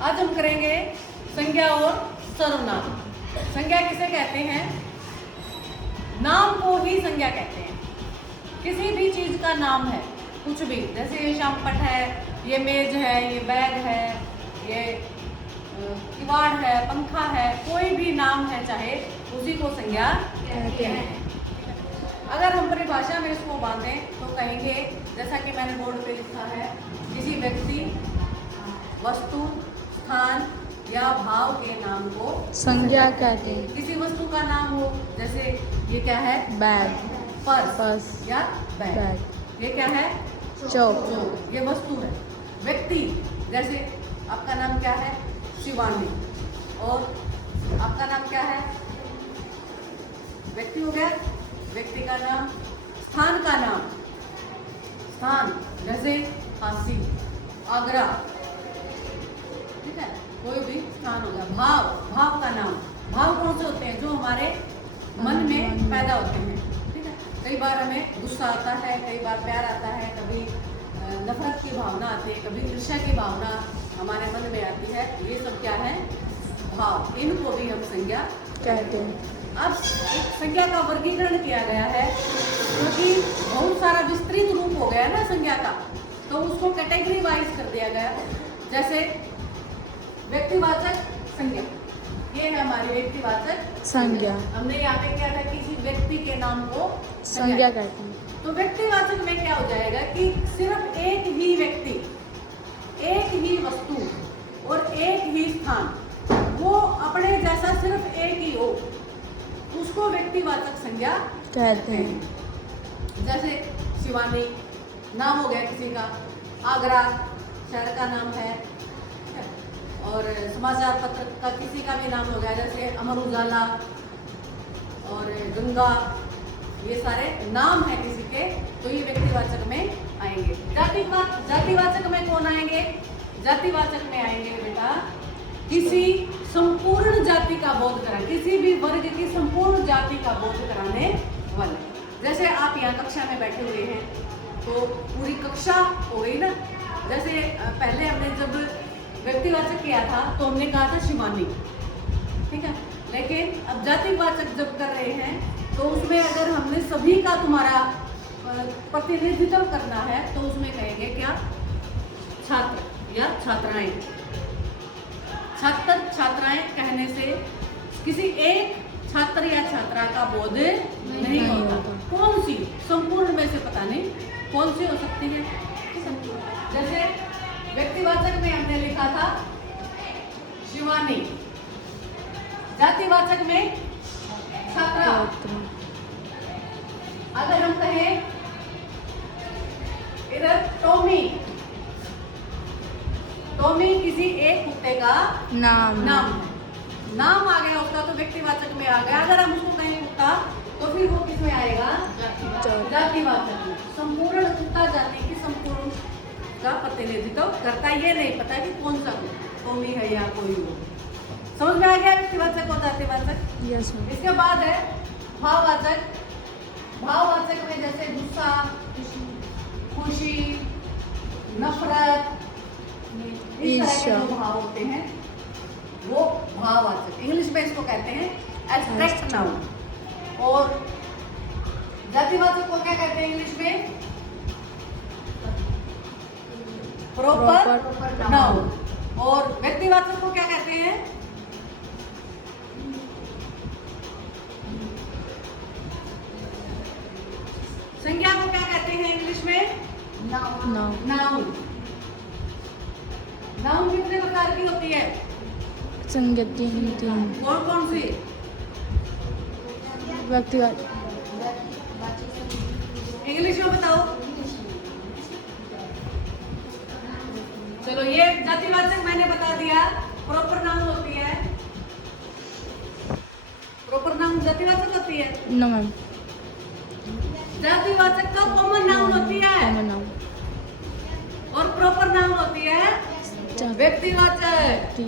आज हम करेंगे संज्ञा और सर्वनाम। संज्ञा किसे कहते हैं? नाम को ही संज्ञा कहते हैं। किसी भी चीज का नाम है, कुछ भी, जैसे ये शामपट है, ये मेज है, ये बैग है, ये किवाड़ है, पंखा है, कोई भी नाम है चाहे, उसी को संज्ञा कहते हैं। अगर हम परिभाषा में इसको बांधें तो कहेंगे, जैसा कि मैंने बोर्ड पे लिखा है, किसी व्यक्ति, वस्तु, स्थान या भाव के नाम को संज्ञा कहते हैं। किसी वस्तु का नाम हो, जैसे ये क्या है? बैग, पर्स या बैग। ये क्या है? चौक। ये वस्तु है। व्यक्ति, जैसे आपका नाम क्या है? शिवानी। और आपका नाम क्या है? व्यक्ति हो गया, व्यक्ति का नाम। स्थान का नाम, स्थान जैसे काशी, आगरा, ठीक है, कोई भी स्थान हो गया। भाव, भाव का नाम। भाव कौन से होते हैं? जो हमारे मन में पैदा होते हैं, ठीक है। कई बार हमें गुस्सा आता है, कई बार प्यार आता है, कभी नफरत की भावना आती है, कभी ईर्ष्या की भावना हमारे मन में आती है। ये सब क्या है? भाव। इनको भी हम संज्ञा कहते हैं। अब संज्ञा का वर्गीकरण किया गया है, क्योंकि बहुत सारा विस्तृत रूप हो गया ना संज्ञा का, तो उसको कैटेगरी वाइज कर दिया गया। जैसे व्यक्तिवाचक संज्ञा, ये है हमारी व्यक्तिवाचक संज्ञा। हमने यहाँ पे क्या था? किसी व्यक्ति के नाम को संज्ञा कहते हैं। तो व्यक्तिवाचक में क्या हो जाएगा कि सिर्फ एक ही व्यक्ति, एक ही वस्तु और एक ही स्थान, वो अपने जैसा सिर्फ एक ही हो, उसको व्यक्तिवाचक संज्ञा कहते हैं। जैसे शिवानी नाम हो गया किसी का, आगरा शहर का नाम है, और समाचार पत्र का किसी का भी नाम हो गया, जैसे अमर उजाला और गंगा, ये सारे नाम है किसी के, तो ये व्यक्तिवाचक में आएंगे। जातिवाचक में कौन आएंगे? जातिवाचक में आएंगे बेटा किसी संपूर्ण जाति का बोध कराने, किसी भी वर्ग की संपूर्ण जाति का बोध कराने वाले। जैसे आप यहाँ कक्षा में बैठे हुए हैं, तो पूरी कक्षा हो गई ना। जैसे पहले हमने जब व्यक्तिवाचक किया था तो हमने कहा था शिवानी, ठीक है, लेकिन अब जातिवाचक जब कर रहे हैं तो उसमें अगर हमने सभी का तुम्हारा प्रतिनिधित्व करना है तो उसमें कहेंगे क्या? छात्र या छात्राएं। छात्र छात्राएं कहने से किसी एक छात्र या छात्रा का बोध नहीं होता। कौन सी? संपूर्ण में से पता नहीं कौन सी हो सकती है। जैसे व्यक्तिवाचक में हमने लिखा था शिवानी, जातिवाचक में छात्रा। अगर हम कहें इधर टॉमी, टॉमी किसी एक कुत्ते का नाम आ गया उसका, तो व्यक्तिवाचक में आ गया। अगर हम उसको कहें कुत्ता, तो फिर वो किस में आएगा? जातिवाचक में। संपूर्ण कुत्ता जाति की संपूर्ण का प्रतिनिधित्व करता। ये नहीं पता कि कौन सा टॉमी है या कोई हो। समझ में आ गया व्यक्तिवाचक और जातिवाचक? यस। इसके बाद है भाववाचक। भाववाचक में जैसे गुस्सा, खुशी, नफरत, इस तरह के जो भाव होते हैं वो भाववाचक। इंग्लिश में इसको कहते हैं एब्स्ट्रैक्ट नाउन। और जातिवाचक को क्या कहते हैं इंग्लिश में? Proper noun. और व्यक्तिवाचक को क्या कहते हैं? संज्ञा को क्या कहते हैं इंग्लिश में? नाउन। नाउन कितने प्रकार की होती है? संगति हिंदी कौन कौन सी? व्यक्तिगत। इंग्लिश में बताओ। चलो, ये जातिवाचक मैंने बता दिया। प्रॉपर नाउन होती है। प्रॉपर नाउन जातिवाचक होती है? No ma'am. जातिवाचक तो कॉमन नाउन होती है, कॉमन नाउन। और प्रॉपर नाउन होती है व्यक्तिवाचक।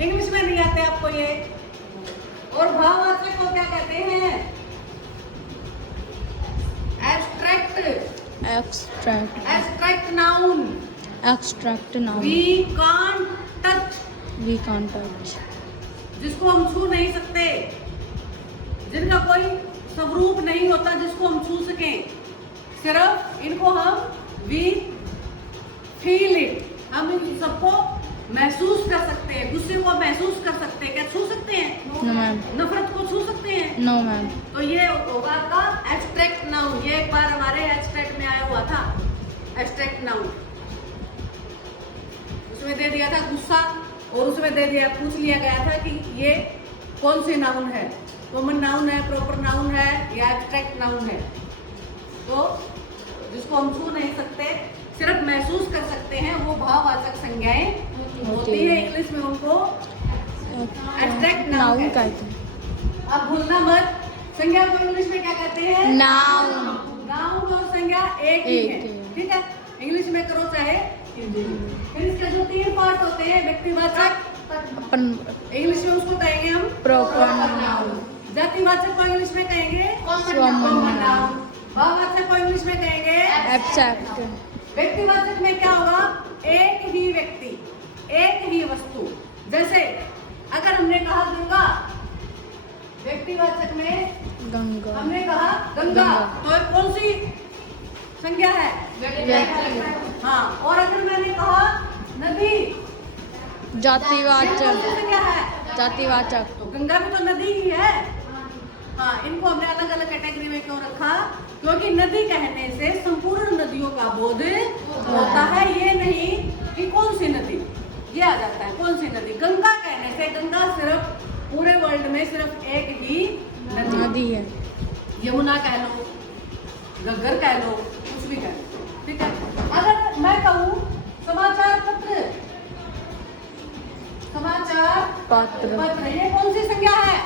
इंग्लिश में नहीं आते आपको ये। और भाववाचक को क्या कहते हैं? Abstract noun. Extract noun. We can't touch, we can't touch, जिसको हम छू नहीं सकते, जिनका कोई स्वरूप नहीं होता जिसको हम छू सकें, सिर्फ इनको हम वी फील इट, हम इन सबको महसूस कर सकते हैं। गुस्से को महसूस कर सकते हैं। क्या छू सकते हैं? नो मैम, नफरत को छू सकते हैं? नो मैम, तो ये होगा आपका एब्स्ट्रैक्ट नाउन। ये एक बार हमारे एब्स्ट्रैक्ट में आया हुआ था, एब्स्ट्रैक्ट नाउन। उसमें दे दिया था गुस्सा और उसमें दे दिया, पूछ लिया गया था कि ये कौन सी नाउन है, कॉमन नाउन है, प्रॉपर नाउन है या एब्स्ट्रैक्ट नाउन है। तो जिसको हम छू नहीं सकते, सिर्फ महसूस कर सकते हैं, वो भाववाचक संज्ञाएं होती है। इंग्लिश में उनको एब्स्ट्रैक्ट नाउन नाउन कहते कहते हैं। हैं। अब भूलना मत, संज्ञा को इंग्लिश में क्या कहते हैं? नाउन, नाउन और संज्ञा एक ही एक है, ही है। ठीक है। इंग्लिश में करो चाहे हिंदी में। फिर इसके जो 3 पार्ट होते हैं, व्यक्तिवाचक, अपन इंग्लिश में उसको कहेंगे हम प्रॉपर नाउन, जातिवाचक को इंग्लिश में कहेंगे कॉमन नाउन, भाववाचक को इंग्लिश में कहेंगे एब्स्ट्रैक्ट, व्यक्तिवाचक में क्या होगा? एक ही व्यक्ति, एक ही वस्तु। जैसे अगर हमने कहा गंगा, व्यक्तिवाचक में गंगा, हमने कहा गंगा, गंगा। तो ये कौन सी संज्ञा है? व्यक्ति, हाँ। और अगर मैंने कहा नदी, ये कौन जातिवाचक, सी संज्ञा है? जातिवाचक, तो गंगा भी तो नदी ही है। हाँ, इनको हमने अलग अलग कैटेगरी में क्यों रखा? क्योंकि नदी कहने से संपूर्ण नदियों का बोध होता है, ये नहीं कि कौन सी नदी, ये आ जाता है कौन सी नदी। गंगा कहने से गंगा सिर्फ पूरे वर्ल्ड में सिर्फ एक ही नदी है। यमुना कह लो, घग्गर कह लो, कुछ भी कह लो, ठीक है। अगर मैं कहूँ समाचार पत्र, समाचार पात्र, पत्र, ये कौन सी संज्ञा है?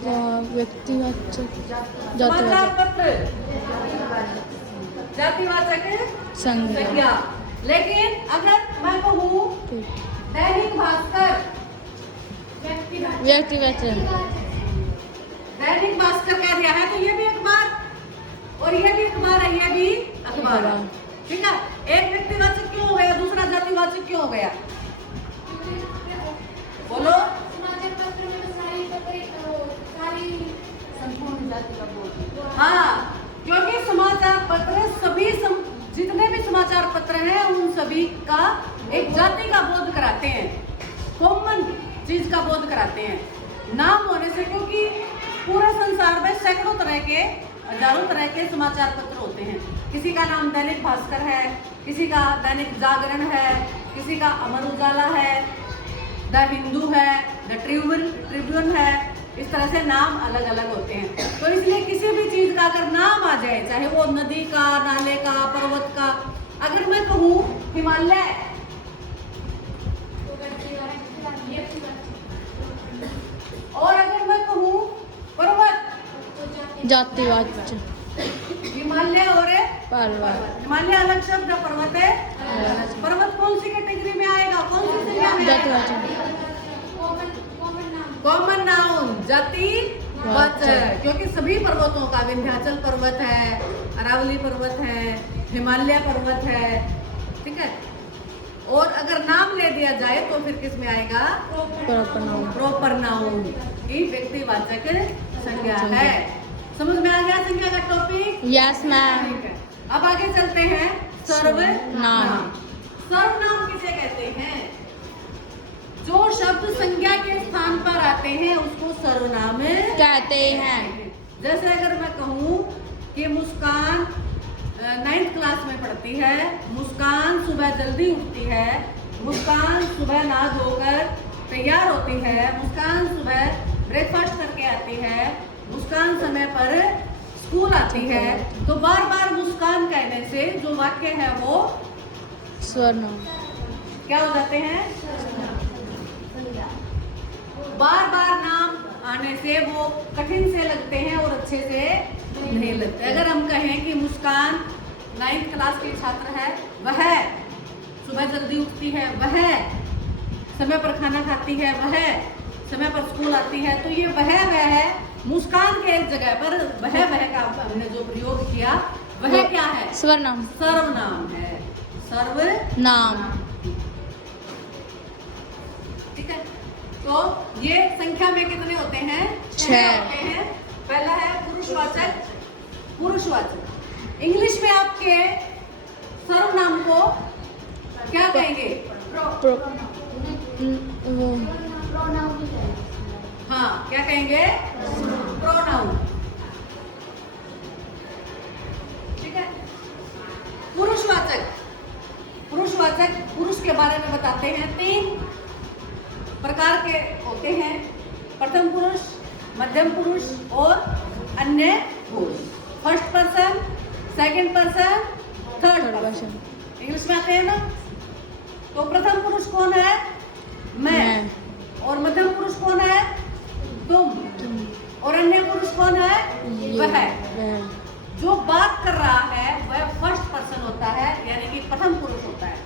व्यक्तिवाचक, समाचार जातिवाचक, पत्र, जातिवाचक संज्ञा, संज्ञा। लेकिन अगर मैं कहूँ दैनिक भास्कर, व्यक्तिवाचक, दैनिक भास्कर कह दिया है तो ये भी अखबार और ये भी अखबार है, ये भी अखबार, ठीक है। एक व्यक्तिवाचक क्यों हो गया, दूसरा जातिवाचक क्यों हो गया? बोलो। हाँ, क्योंकि समाचार पत्र सभी जितने भी समाचार पत्र हैं उन सभी का एक जाति का बोध कराते हैं, कॉमन चीज का बोध कराते हैं नाम होने से। क्योंकि पूरे संसार में सैकड़ों तरह के, हजारों तरह के समाचार पत्र होते हैं। किसी का नाम दैनिक भास्कर है, किसी का दैनिक जागरण है, किसी का अमर उजाला है, द हिंदू है, द ट्रिब्यून है। इस तरह से नाम अलग अलग होते हैं। तो इसलिए किसी भी चीज का अगर नाम आ जाए, चाहे वो नदी का, नाले का, पर्वत का, अगर मैं कहूँ हिमालय, और अगर मैं कहूँ पर्वत, जातिवाचक, हिमालय और पर्वत, हिमालय अलग शब्द है, पर्वत है। पर्वत कौन सी कैटेगरी में आएगा, कौन सी संज्ञा में आएगा? जातिवाचक, कॉमन नाउन, जातिवाचक। क्योंकि सभी पर्वतों का, विंध्याचल पर्वत है, अरावली पर्वत है, हिमालय पर्वत है, ठीक है। और अगर नाम ले दिया जाए तो फिर किस में आएगा? प्रॉपर नाउन, प्रॉपर नाउन, ये व्यक्तिवाचक संज्ञा है। समझ में आ गया संज्ञा का टॉपिक? Yes ma'am. ठीक है। अब आगे चलते हैं सर्वनाम। सर्वनाम किसे कहते हैं? जो शब्द संज्ञा के स्थान पर आते हैं उसको सर्वनाम कहते हैं। जैसे अगर मैं कहूँ कि मुस्कान 9th क्लास में पढ़ती है, मुस्कान सुबह जल्दी उठती है, मुस्कान सुबह नहा धोकर तैयार होती है, मुस्कान सुबह ब्रेकफास्ट करके आती है, मुस्कान समय पर स्कूल आती है। तो बार बार मुस्कान कहने से जो वाक्य है वो सर्वनाम क्या हो जाते हैं? बार बार नाम आने से वो कठिन से लगते हैं और अच्छे से नहीं लगते। अगर हम कहें कि मुस्कान 9th क्लास की छात्र है, वह सुबह जल्दी उठती है, वह समय पर खाना खाती है, वह समय पर स्कूल आती है, तो ये वह है मुस्कान के एक जगह पर वह का हमने जो प्रयोग किया वह क्या है? सर्वनाम, सर्वनाम है। सर्वनाम। नाम, ये संख्या में कितने होते हैं? 6 होते हैं। पहला है पुरुषवाचक, पुरुषवाचक। इंग्लिश में आपके सर्वनाम को क्या कहेंगे? वो हाँ, क्या कहेंगे? प्रोनाउन। ठीक है। पुरुषवाचक, पुरुषवाचक पुरुष के बारे में बताते हैं। 3 प्रकार के होते हैं, प्रथम पुरुष, मध्यम पुरुष और अन्य पुरुष। First person, second person, third person. English में आते हैं ना? तो प्रथम पुरुष कौन है? मैं। और मध्यम पुरुष कौन है? तुम। और अन्य पुरुष कौन है? वह। जो बात कर रहा है वह फर्स्ट पर्सन होता है, यानी कि प्रथम पुरुष होता है।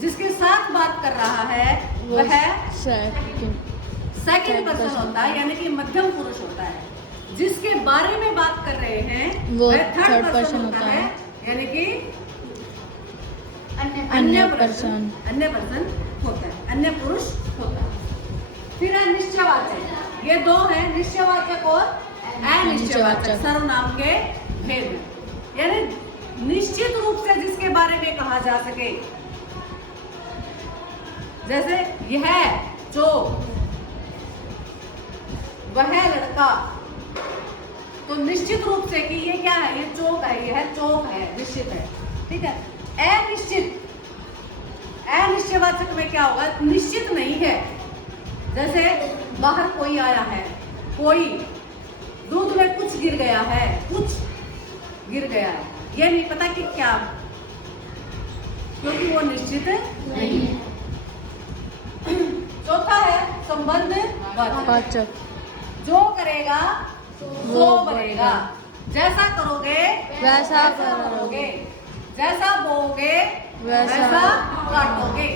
जिसके साथ बात कर रहा है वह सेकंड पर्सन होता है, यानी कि मध्यम पुरुष होता है। जिसके बारे में बात कर रहे हैं वह थर्ड पर्सन होता है, यानी कि अन्य पर्सन होता है, अन्य पुरुष होता है। फिर है निश्चयवाचक। ये 2 है, निश्चयवाचक और अनिश्चयवाचक। सर्वनाम के भेद में, यानी निश्चित रूप से जिसके बारे में कहा जा सके, जैसे यह चौक, वह लड़का। तो निश्चित रूप से कि ये क्या है? ये चौक है, यह चौक है, निश्चित है। ठीक है। अनिश्चित, अनिश्चयवाचक में क्या होगा? निश्चित नहीं है। जैसे बाहर कोई आया है, कोई दूध में कुछ गिर गया है, कुछ गिर गया है, ये नहीं पता कि क्या, क्योंकि वो निश्चित नहीं है। चौथा है संबंध वाचक। जो करेगा वो बनेगा, जैसा करोगे वैसा करोगे, जैसा बोओगे वैसा काटोगे।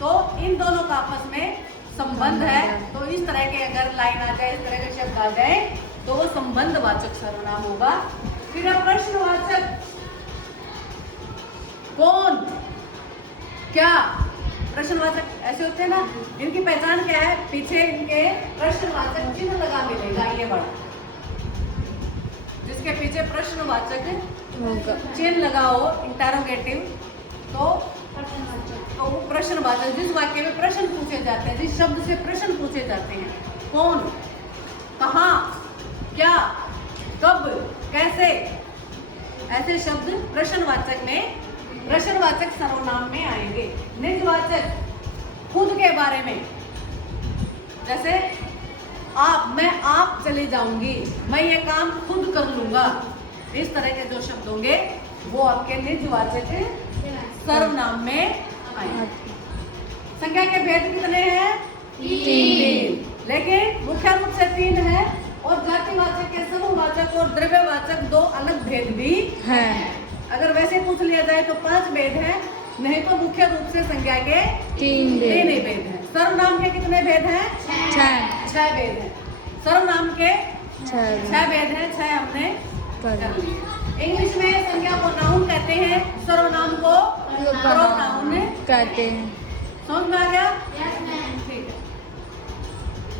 तो इन दोनों का आपस में संबंध है। तो इस तरह के अगर लाइन आ जाए, इस तरह के शब्द आ जाए, तो वो संबंधवाचक सर्वनाम होगा। फिर है प्रश्नवाचक। कौन, क्या। प्रश्नवाचक ऐसे होते हैं ना, इनकी पहचान क्या है? पीछे इनके प्रश्नवाचक चिन्ह लगा मिलेगा, ये बड़ा, जिसके पीछे प्रश्नवाचक चिन्ह लगा हो, इंटरोगेटिव, तो वो प्रश्नवाचक। जिस वाक्य में प्रश्न पूछे जाते हैं, जिस शब्द से प्रश्न पूछे जाते हैं, कौन, कहाँ, क्या, कब, कैसे, ऐसे शब्द प्रश्नवाचक में, प्रश्नवाचक सर्वनाम में आएंगे। निजवाचक, खुद के बारे में, जैसे आप, मैं आप चली जाऊंगी, मैं ये काम खुद कर लूंगा, इस तरह के जो शब्द होंगे वो आपके निजवाचक सर्वनाम में आएंगे। संख्या के भेद कितने हैं? 3। लेकिन मुख्य रूप से 3 है, और जातिवाचक के समूहवाचक और द्रव्यवाचक 2 अलग भेद भी हैं। अगर वैसे पूछ लिया जाए तो 5 भेद हैं, नहीं तो मुख्य रूप से संख्या के 3 भेद हैं। सर्वनाम के कितने भेद हैं? 6 भेद हैं। सर्वनाम के 6 भेद हैं, 6 हमने कर लिए। इंग्लिश में संख्या को नाउन कहते हैं, सर्वनाम को प्रोनाउन कहते हैं। समझ में आ गया?